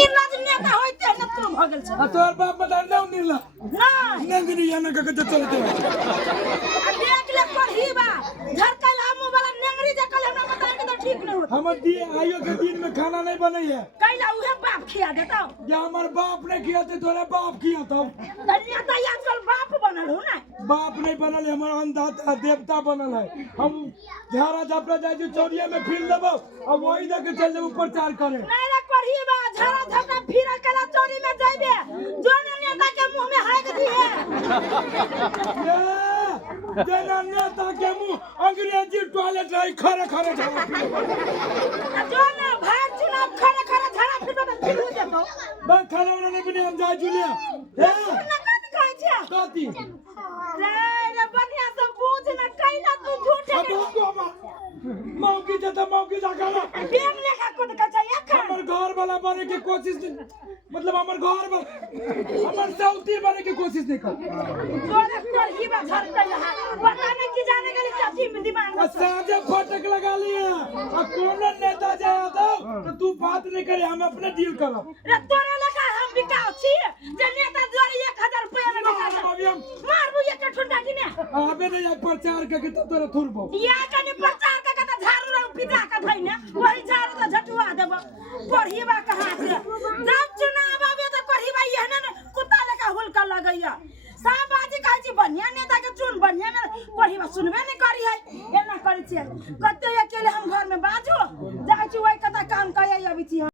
निर्लज नेता होइते न तू भगल छ तोर बाप बता ना निर्ला नहीं नंगनी याना का चलते देख ले पढ़ी बा झरकल हम वाला नेंगरी जकल हमरा बता के तो ठीक न होत हमर दी आयो के दिन में खाना नहीं बनै है कैला उहे बाप खिया देता जे हमर बाप ने किया ते तोरे बाप किया तो नेता आजकल बाप बनल हो ना बाप नहीं बनल है हमर अन्नदाता देवता बनल है हम झारा झपरा जाय जो चौरिया में फिर लेबो अब वही दे के चल जेबो प्रचार करे नहीं रे पढ़ी बा झारा झपरा फिर कला चोरी में जाइबे जोन नेता के मुंह में हाक दिए जेना नेता के मुंह अंग्रेजी टॉयलेट रही खरे खरे झाड़ा जोन भारत चुनाव खरे खरे झाड़ा फिर तो फिर हो जेतो बस खरे उन्होंने भी हम जाय जुलिया न कत कहै छै कथी रे बढ़िया से पूछ न कैला तू झूठे अब को मौकी जता मौकी जागला बेग लेखा कोन का चाहिए हमर घर वाला बने की कोशिश नहीं मतलब हमर घर वाला हमर सौती बने की कोशिश नहीं कर तोरे पढ़ी बा घर कैला पता नहीं कि जाने के कथी में दिमाग में साजे फटक लगा लिया अब कौन नेता जाया तो तू बात नहीं करे हम अपने डील करो रे तोरे लगा हम बिकाओ छी जे नेता जोरी 1000 रुपया में बिका मारबू एक ठुंडा कि ने आबे नहीं प्रचार करके तो तोरा थुरबो या कनी प्रचार का त झाड़ू रंग पिता का धइने वही झाड़ू तो झटुआ देबो पढ़ीबा कहां से जब चुनाव आवे तो पढ़ीबा यहने ने कुत्ता लेका हुलका लगैया सब बाजी कहै छी बढ़िया नेता के चुन बढ़िया ने पढ़ीबा सुनबे नहीं करी है एना करै छी कते अकेले हम घर में बाजू जाय छी वही कता काम करै अभी छी